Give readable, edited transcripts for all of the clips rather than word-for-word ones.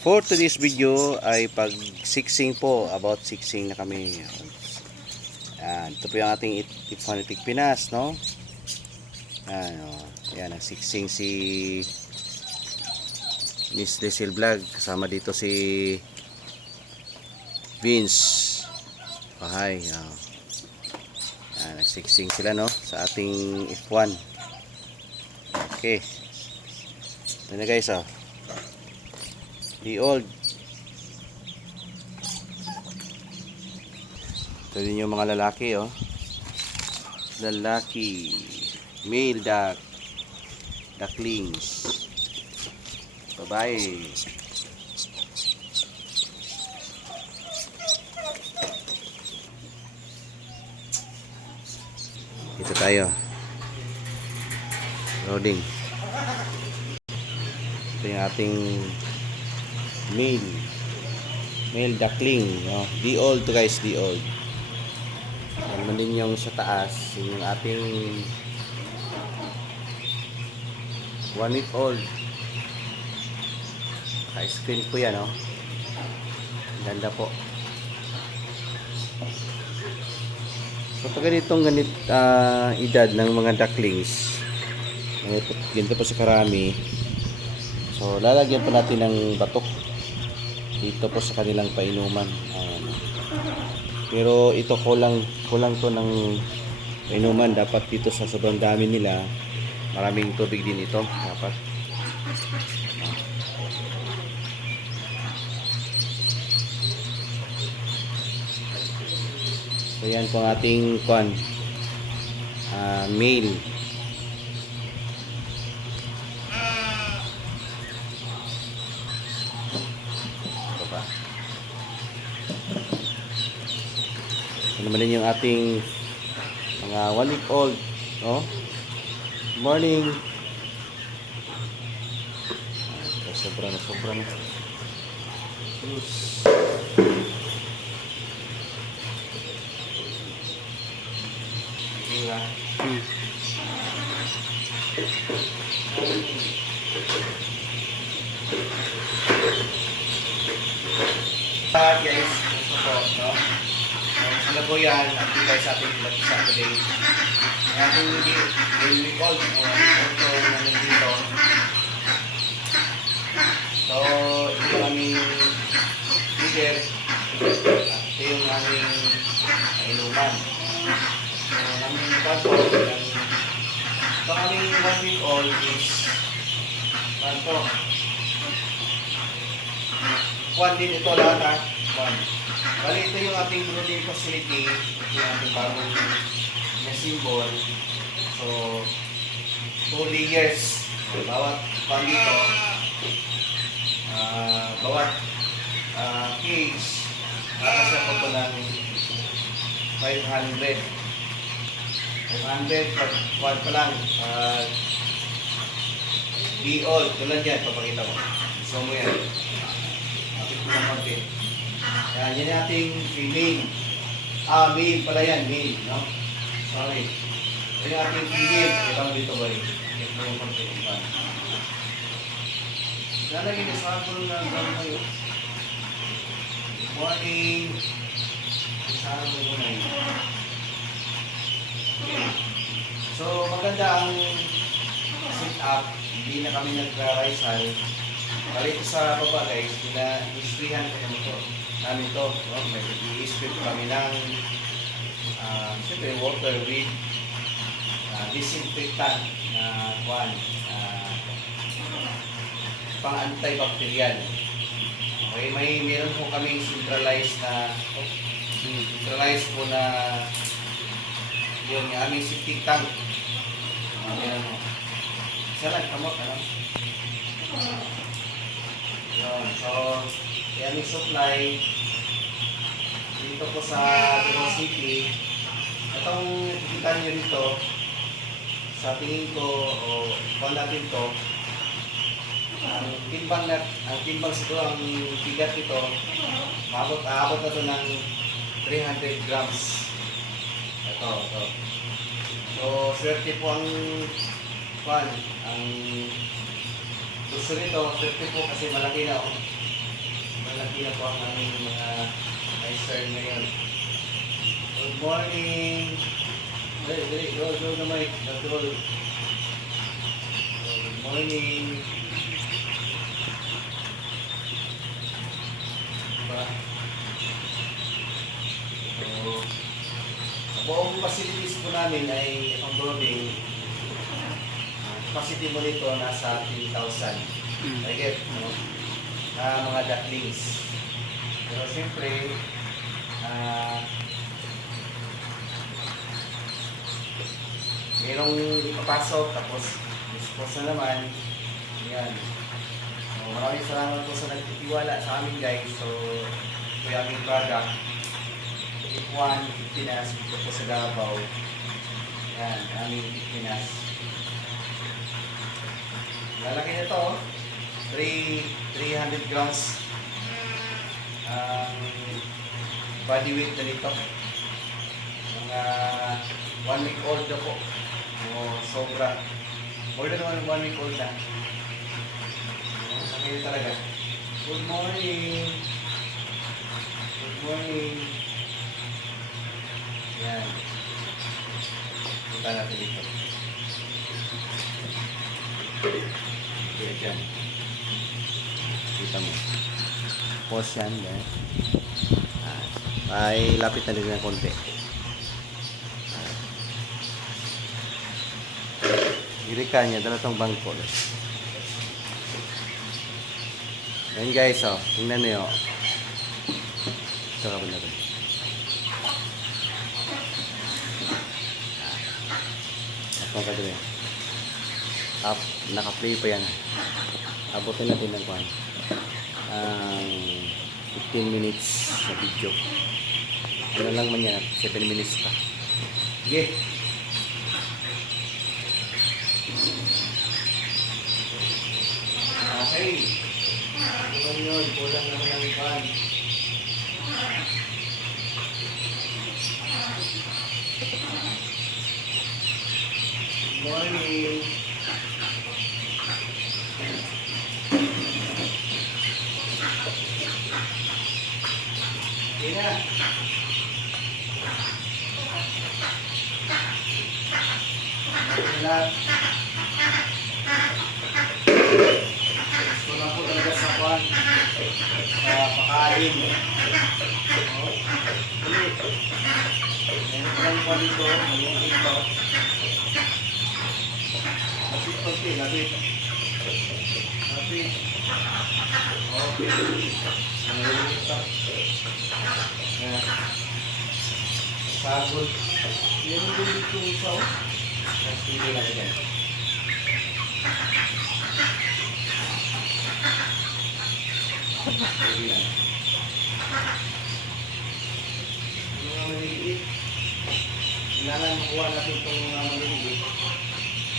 For today's video ay pag siksing po, about siksing na kami. Yan, ito po yung ating Iponitik Pinas, no? Yan, yan ang siksing si Miss Lucille Vlog. Kasama dito si Vince. Hi. Yan, nagsiksing sila, no? Sa ating F1. Okay. Ito na guys, the old. Ito din yung mga lalaki, lalaki, male ducklings, babae. Ito tayo, loading. Ito yung ating male duckling, the old to guys, the old. Yan naman din yung sa taas, yung ating 1 week old. Naka-screen po yan, ganda po. So pag ganitong edad ng mga ducklings, ganito po sa karami, so lalagyan pa natin ng batok dito po sa kanilang painuman. Pero ito kulang to ng painuman. Dapat dito sa sobrang dami nila, maraming tubig din ito dapat. So yan po ang ating male. Ito naman din yung ating mga 1 week old, morning. Sobra na. Guys, ano po yan, active tayo sa ating Saturday. Ang ating week-old, ito namin dito. So, ito yung aming leader. At ito yung aming inuman. So, ang aming bago, ito aming 1 week old is ito. Kwan din ito lahat, kwan. Bali, ito yung ating brooding facility. Ito yung ating bagong na symbol. So, 2 layers. Bawat kwan dito, bawat cage, nakasya po ito ng 500 per kwan pa lang. Di-old. Tulad yan, papakita mo. Gusto mo yan. Kapit mo ng kapit. Yan, yan yung ating female. Male pala yan, male, Sorry. Yan yung ating female. Pakita mo dito, boy. Pakita mo yung konti. Lalagay na sa ako na gano'n kayo. Morning. Saan mo muna yun? Okay. So, maganda ang sit-up. Hindi na kami nag-rise. Balik sa baba guys, pina-isprihan ko namin to. May i-spray kami ng siyempre water with disinfectant na pang-antibacterial. Okay, meron po kaming centralized po na yung aming septic tank. Meron mo. Isa lang, kamot, So, yan yung supply dito po sa Quezon City. Itong nakikita nyo dito, sa tingin ko, kung natin to, ang timbang siguro, ang bigat nito, aabot na ito ng 300 grams. Ito. So, swerte po ang gusto nito, swerte po kasi malaki na. malaki na po ang aming mga concern ngayon. Good morning! Dali, go na mic. Good morning! Diba? So, ang buong facilities po namin ay ang building. Capacity mo nito nasa 10,000. I get, no? Mga ducklings. Pero siyempre, mayroong ipapasok, tapos dispose na naman. Yan. So, maraming salamat po sa nagtitiwala sa amin guys. So, ito yung aming product. Ikuan, Pilipinas, dito po sa Davao. Yan, aming Pilipinas. Lalaki nito, 300 grams ang body weight na nito. Mga 1 week old na po. O sobra. More than 1 week old na. Laki talaga. Good morning! Good morning! Yan. Punta natin dito. Okay, dyan. Kita mo. Pause yan. Ay, lapit na din ng konti. Irikan niya, dala itong bangko. Ayan guys, oh. Tingnan niyo. Ito ka ba na rin? Ito ka rin. Naka-play pa yan. Abutin natin ng 15 minutes sa video. Ano lang man yan, 7 minutes pa. Sige. Okay. Ano yun? Kulang naman ang ipan. Good morning. Sige na. Gusto lang po talaga sa kwan. Pakain. Ulit. Meron pa lang pa dito. Mayroon dito. Lapit konti. Lapit. Okay. Mayroon ito. Sagol. Meron din dito isa. Tapos hindi natin yan. Hindi yan. Mga maliliit. Kailangan makuha natin itong mga maliliit.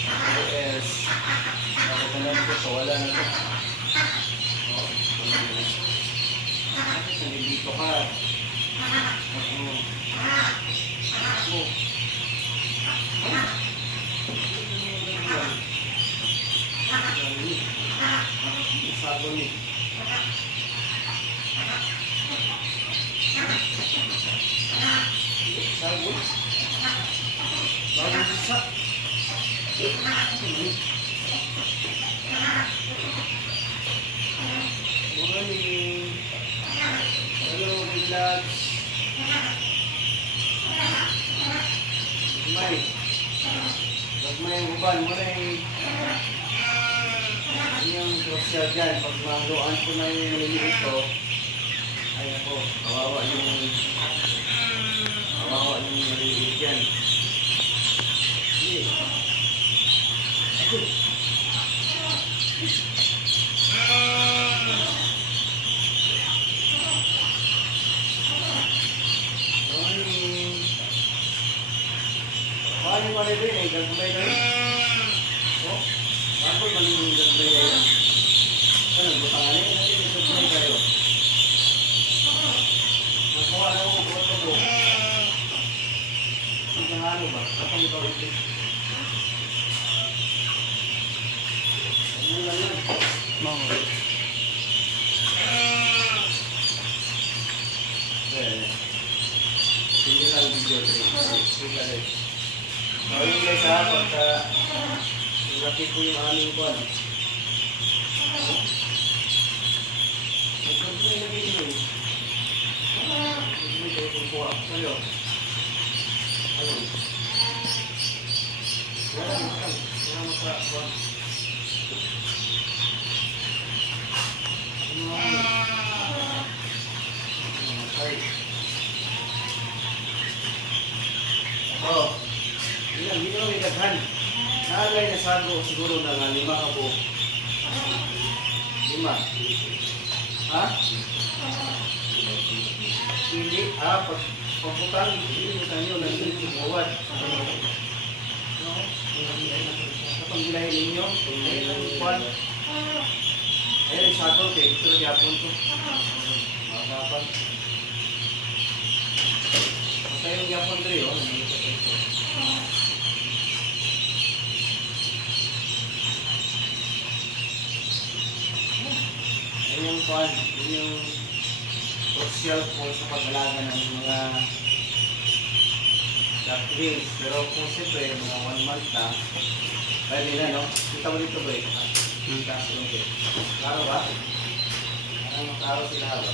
Pero else, nakagalan ko so wala na ito. Nandito ka. Sagol ni. Sagol. Bagong isa. Morning. Hello, relax. Gagmay. Gagmay ang uban. Morning. Yung social dyan, pag maluan ko na yung naliliit ko, ay ako, kawawa yung naliliit dyan. Sige. Ako. Morning. Paano yung malibin eh? Gagmay na rin. Oh? Ako maling gagmay na yun. Ano, butangan eh? Natin yung gagmay kayo. Nakawa na ako buwan ko po. Sige nga ano ba? Kapang ikaw ito. Ano lang yan? Sila guys. So yun guys ha, pagka laki po yung aming kwan. Ito po yung lagi nyo. Ito po yung kuha. Sa'yo. Ayun. Wala makan. Wala makan. Oh, hindi naman may daghan. Naalay na sago siguro na nga 5 ka po. 5. Ha? Hindi. Pagputang, hindi mo tayo lang yung buwad. Kapag gilahin ninyo, ayun ang kwan. Ayun, yung sago, ito yapon ko. Makapan. Basta yung yapon ko yun, ayun yung kwan, yun yung crucial po sa pag-alaga ng mga duck wings. Pero kung siyempre, mga 1 month na, pwede na, no? Kita mo dito ba eh? Kita sa lungkit. Klaro ba? Klaro sila ba?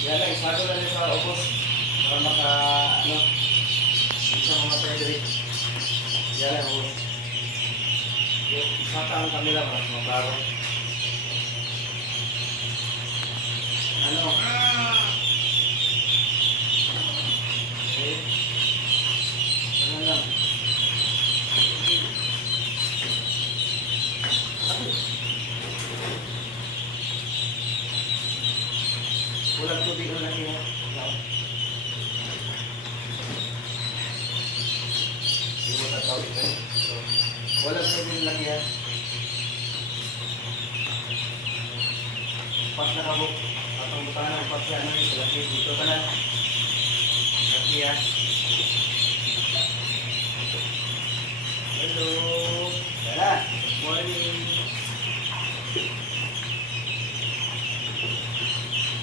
Yan lang, isago lang sa ubos para maka, isa mamatay diri. Yan lang, ubos. Isata ang kamera para maklaro. Ano? Okay. Ano lang? Walang tubig na laki mo. Hindi mo tatawid ka. Walang tubig na laki yan. Pas na kabok. Atang butangan ang pas na ano. Laki dito ka na. Laki yan. Hello. Tara. Good morning.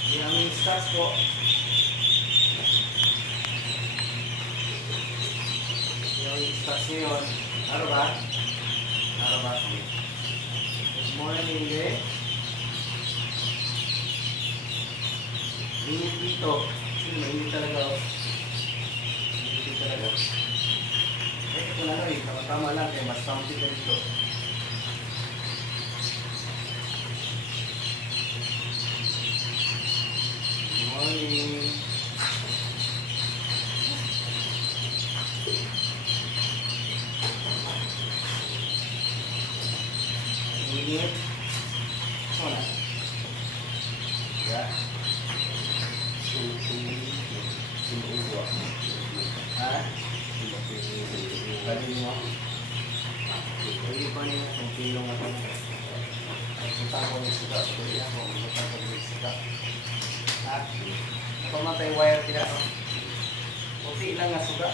Yung aming stars po. Yung stars ngayon. Ano ba? Ano ba? Good morning, eh. Init dito. Mainit talaga. Mainit talaga. Ito na lang eh. Tama lang kaya mas sampi ka dito. Morning. Init. Mana? Ya. Suhu. Ha? Tadi mo. Ini pa niya kung kilong ako. Punta ko ng suga. Punta ko ng suga. At pamatay wire tidak no. Kunti lang nga suga.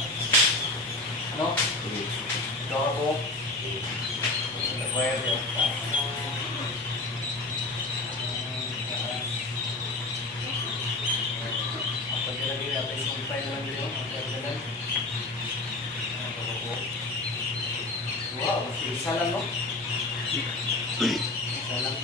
Ano? Ito ako. Wire yun. Kapag nilagay natin sumpay na lang dito. Wow, isa lang no? Isa lang.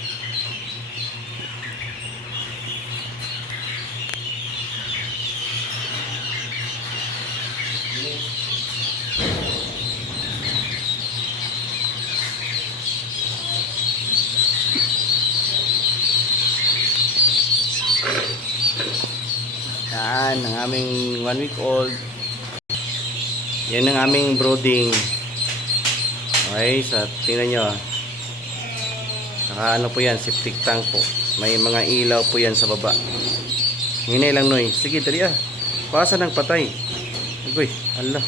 Yan, ang aming 1 week old. Yan ang aming brooding. Okay, so tingnan nyo. Saka ano po yan, septic tank po. May mga ilaw po yan sa baba. Hinay lang noy. Sige, dali ah. Pasa ng patay. Agoy, ala.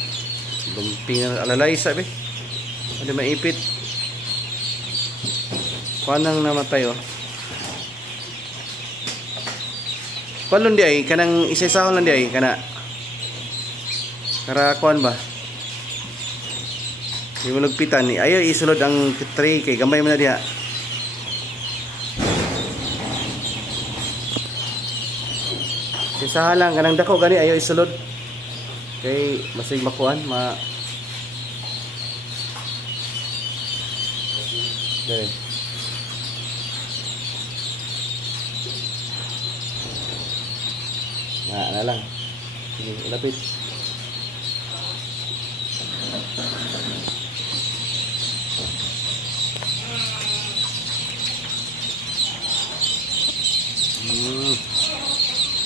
Lumping na alalay sabi. Ano maipit. Kuanang namatay oh. Kuan di ay kanang isa-isahon lang di ay kana. Kara kuan ba? Di mo nagpitan ni ayo isulod ang tray kay gamay man na diha. Isa lang kanang dako gani ayo isulod. Kay masig makuan ma Dere. Na lang. Sige, ilapit.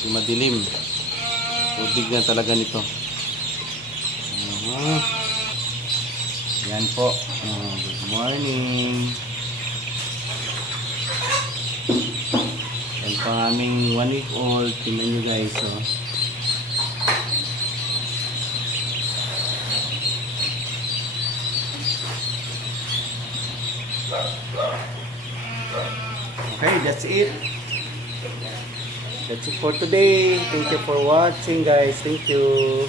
Madilim. Tubig na talaga nito. Yan po. Good morning. Yan po ang aming 1 week old. Tingnan nyo guys. Oh. Okay, that's it. That's it for today. Thank you for watching guys. Thank you.